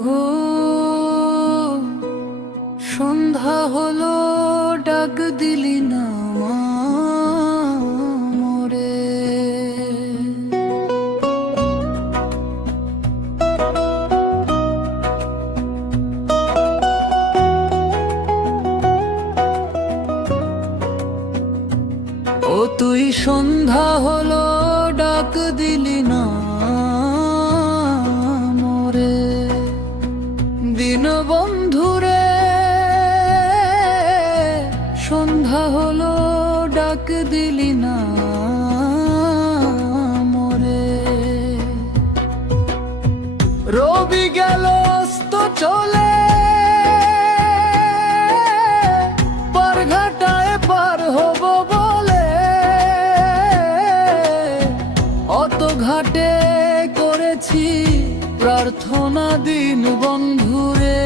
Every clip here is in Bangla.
ও সন্ধ্যা হলো, ডাক দিলি না মা মোরে। ও তুই সন্ধ্যা হলো, ডাক দিলি না মোরে। দিন বন্ধুরে সন্ধ্যা হলো, ডাক দিলি না মোরে। রবি গেল অস্ত চলে, পারঘাটায় পার হব বলে। অত ঘাটে করেছি প্রার্থনা দিন বন্ধুরে।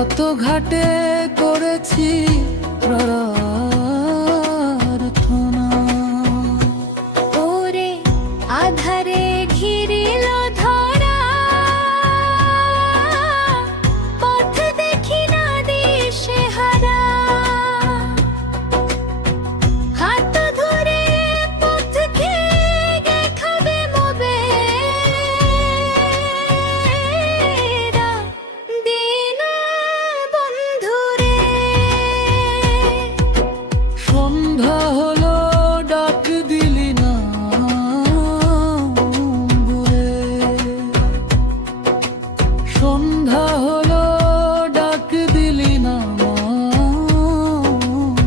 অত ঘাটে করেছি প্রার্থনা। ওরে আধারে ঘিরিল ধরা, পথ দেখি না দিশে হারা। হাত ধরে পথকে দেখাবে মোবেরা, দিন বন্ধুরে। সন্ধ্যা হলো, ডাক দিলি না মোরে। সন্ধ্যা হলো, ডাক দিলি না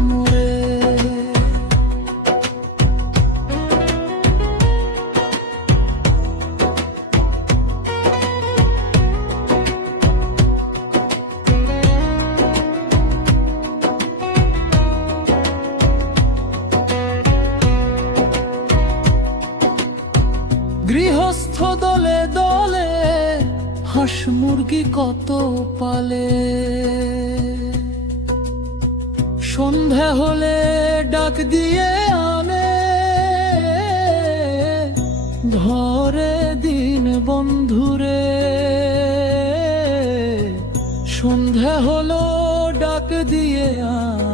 মোরে। গৃহস্থ দলে দলে হাঁস মুরগি কত পালে। সন্ধ্যা হলে ডাক দিয়ে আনে, ধরে দিন বন্ধুরে। সন্ধ্যা হলো, ডাক দিয়ে আনে।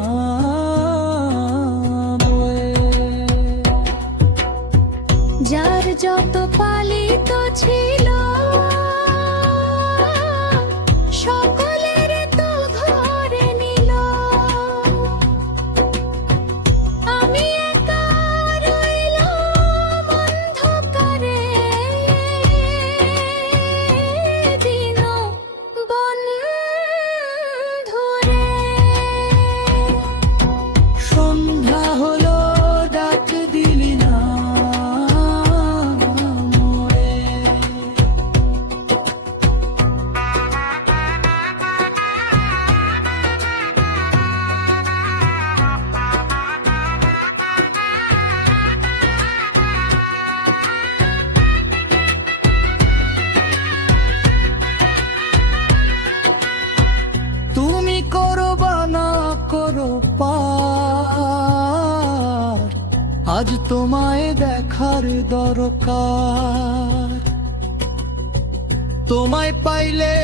যার যত পালিত ছিল, সকলের তো ঘরে নিল। আমি একা রইলাম অন্ধকারে, দিন বন্ধুরে। সন্ধ্যা হলো, ডাক দিলি না মোরে। তুমি করো বা না করো পার, আজ তোমায় দেখার দরকার। তোমায় পাইলে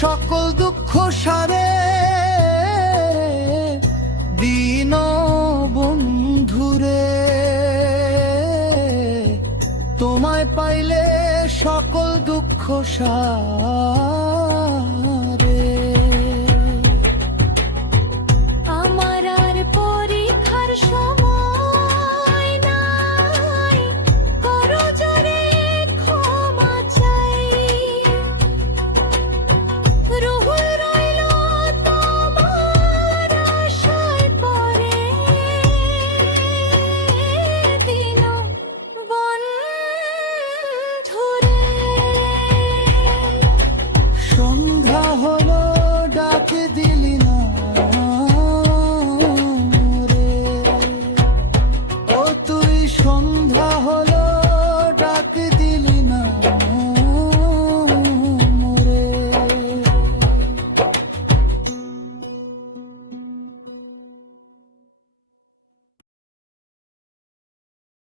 সকল দুঃখ সারে, দিন বন্ধুরে। তোমায় পাইলে সকল দুঃখ সারে।